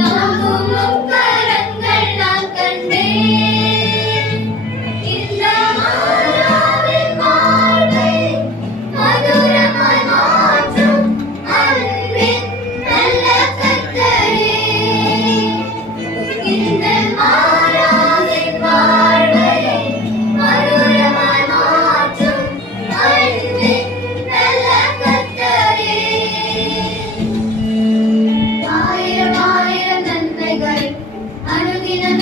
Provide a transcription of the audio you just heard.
தாங்கும் கரங்கள் நான் கண்டேன். இந்த மாறாவின் வாழ்வை மதுரமாய் மாற்றும் அன்பின் நல்ல கர்த்தரே. இந்த மாறாவின் வாழ்வை மதுரமாய் மாற்றும் அன்பின் நல்ல கர்த்தரே. ஆயிரம் ஆயிரம் நன்மைகள் அனுதினம்